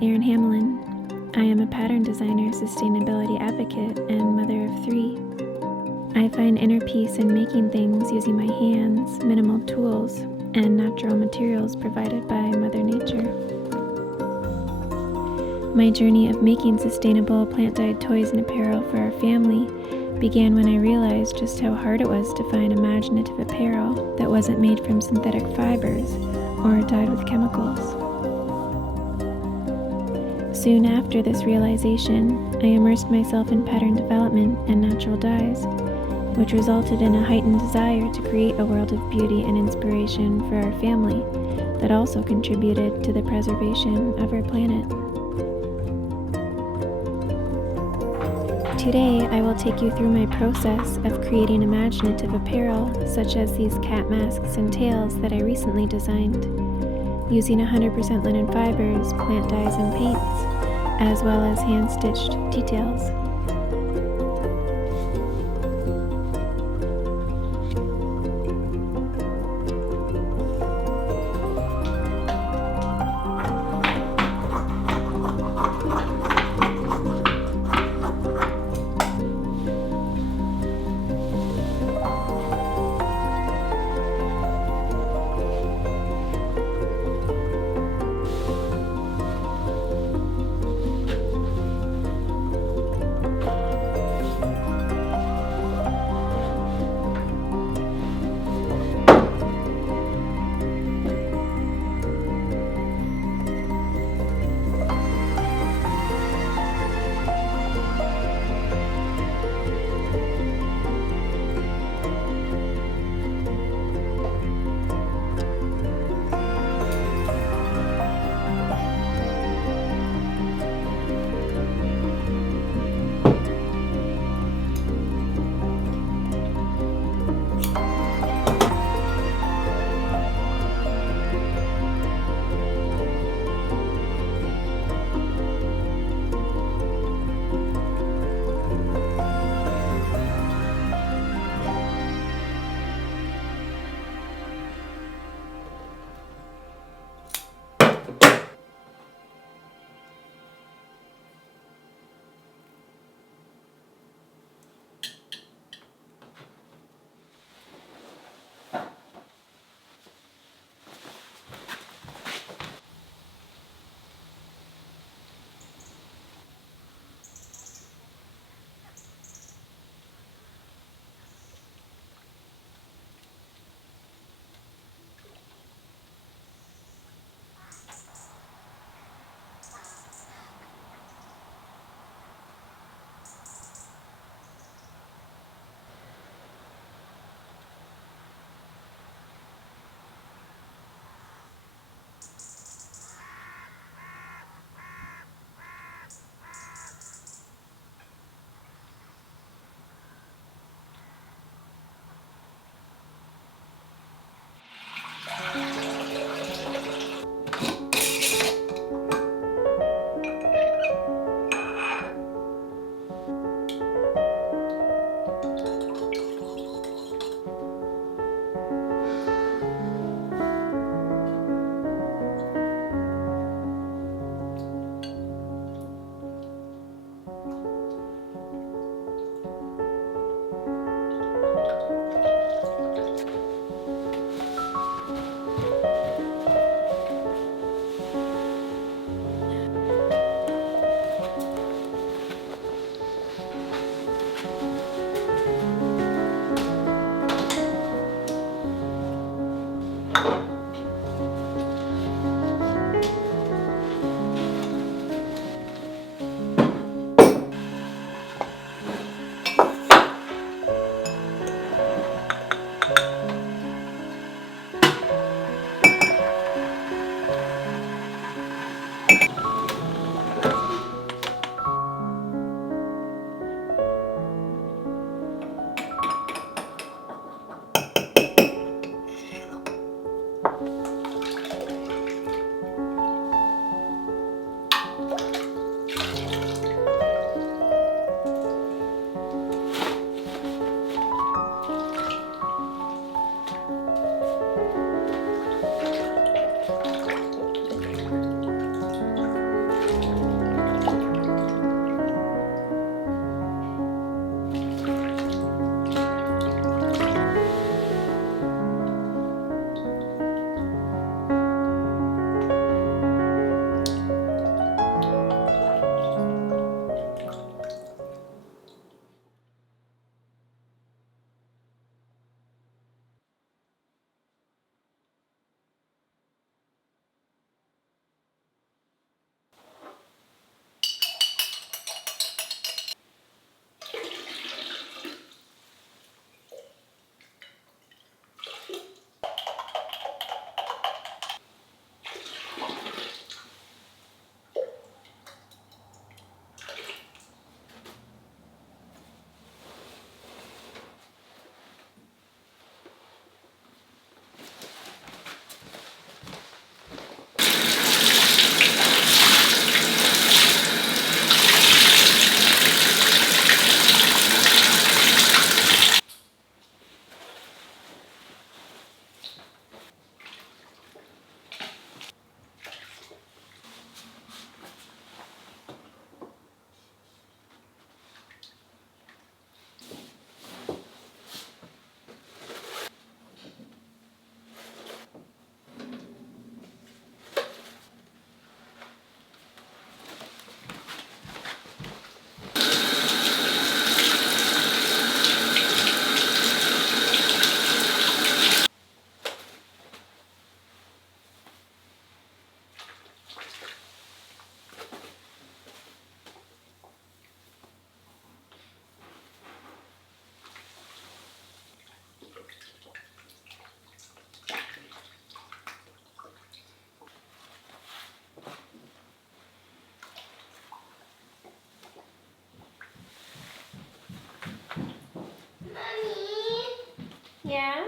Erin Hamelin. I am a pattern designer, sustainability advocate, and mother of 3. I find inner peace in making things using my hands, minimal tools, and natural materials provided by Mother Nature. My journey of making sustainable plant-dyed toys and apparel for our family began when I realized just how hard it was to find imaginative apparel that wasn't made from synthetic fibers or dyed with chemicals. Soon after this realization, I immersed myself in pattern development and natural dyes, which resulted in a heightened desire to create a world of beauty and inspiration for our family that also contributed to the preservation of our planet. Today, I will take you through my process of creating imaginative apparel, such as these cat masks and tails that I recently designed, using 100% linen fibers, plant dyes, and paints, as well as hand-stitched details. Yeah?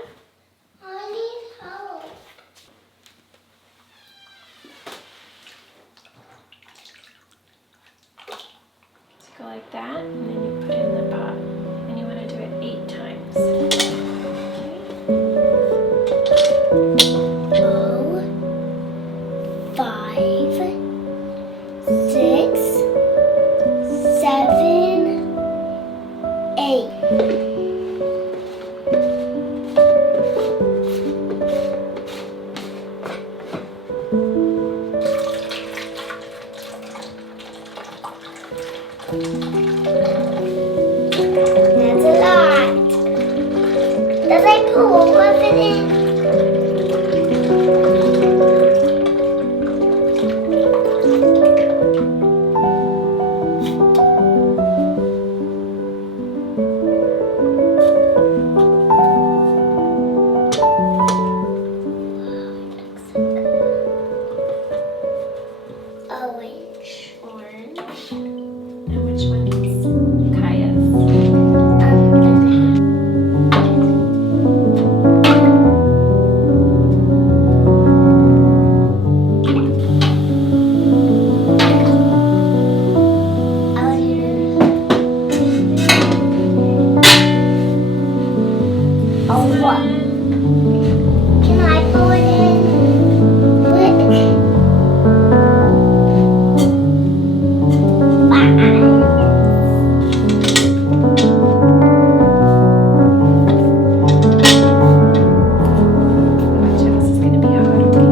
I need help. So go like that, and then you put it in the pot. And you want to do it 8 times. Okay. Oh, 5, 6, 7, 8. That's a lot. Does I put all of it in? Orange. Orange. And which one is Kaya's? Oh, what? Can I put it in? Watch out, this is going to be hard, okay?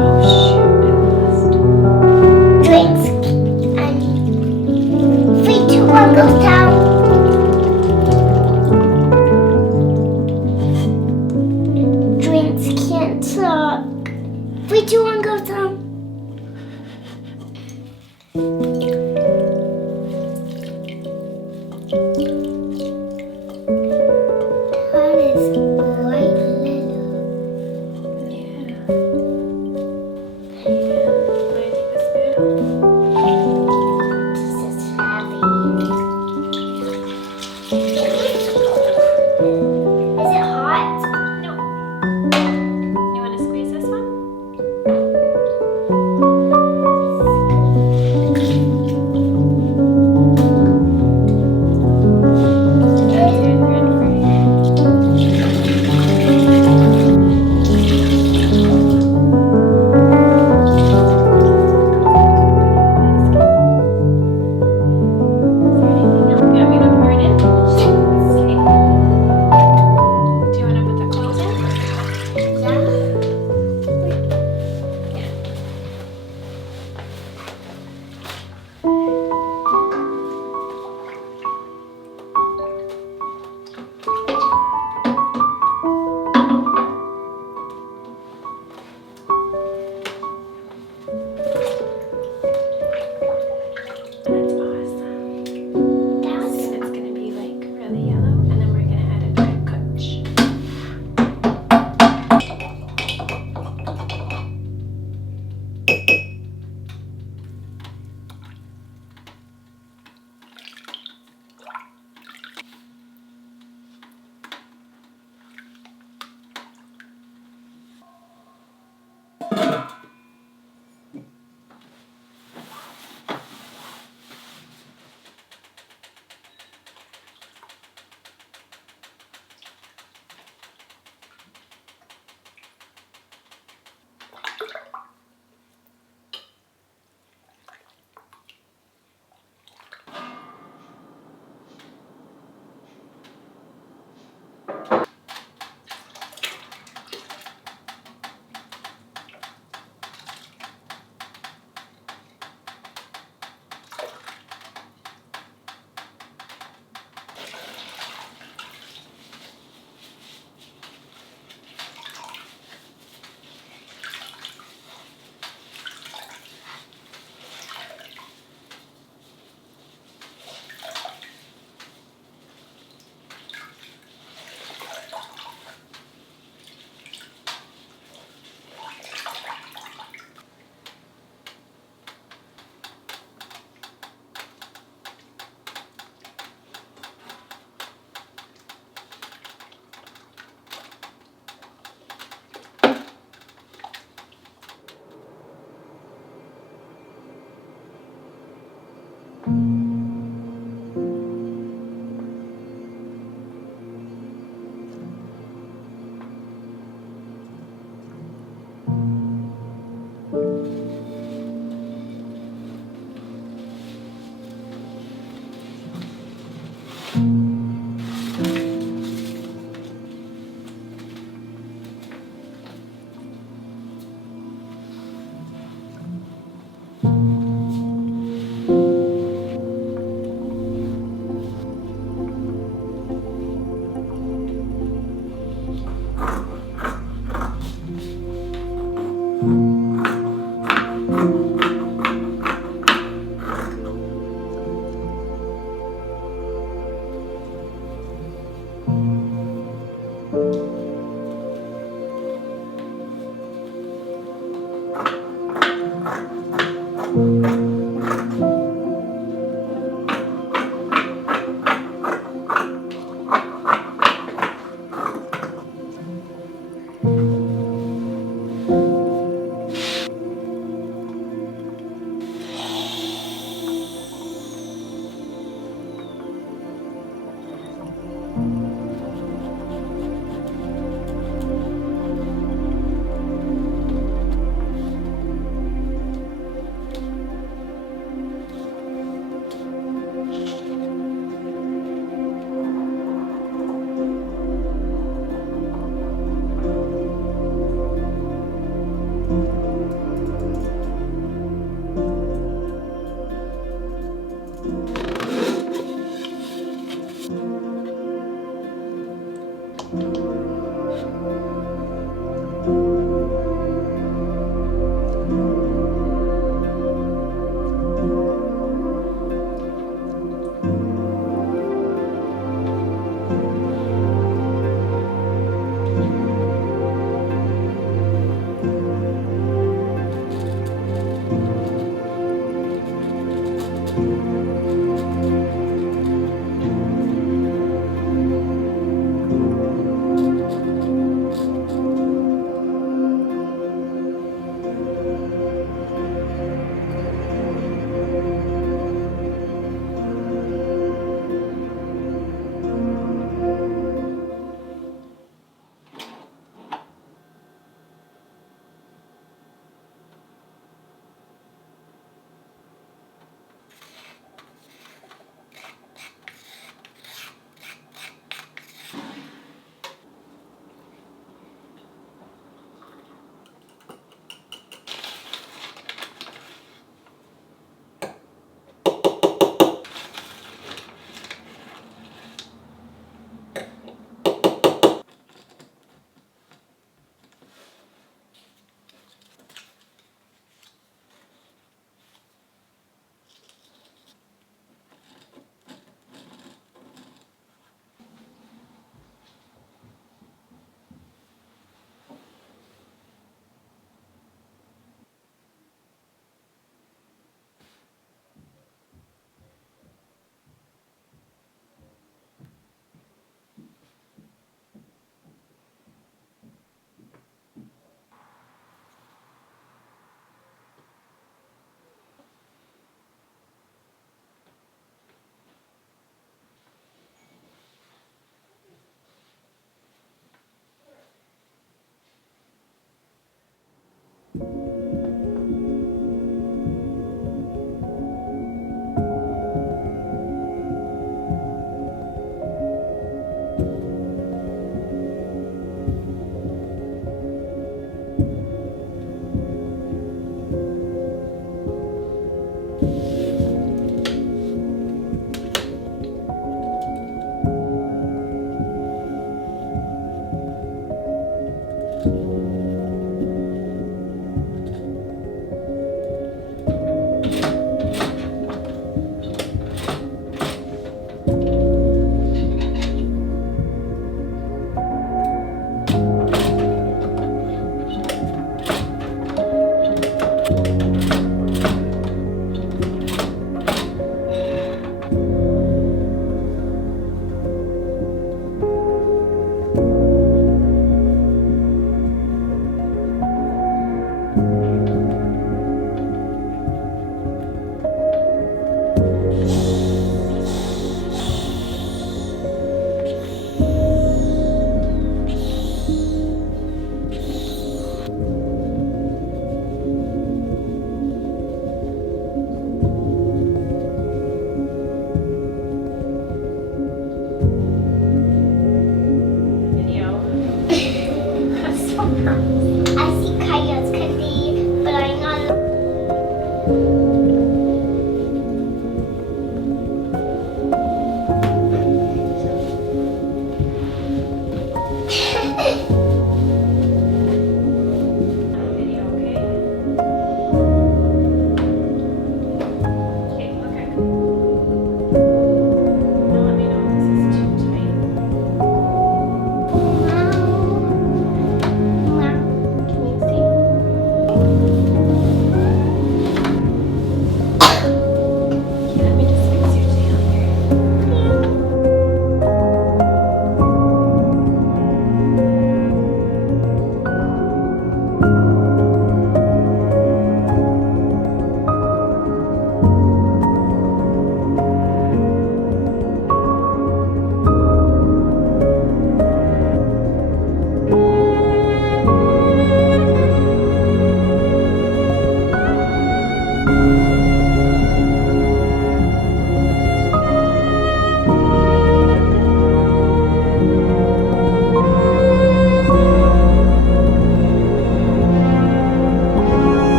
Oh shoot, I lost. Drinks and 3, 2, 1 goes down. Drinks can't talk. 3, 2, 1 goes down. That is bright yellow. Yeah. Yeah. Want to take the spoon? This is heavy. Is it hot? No. You want to squeeze this one?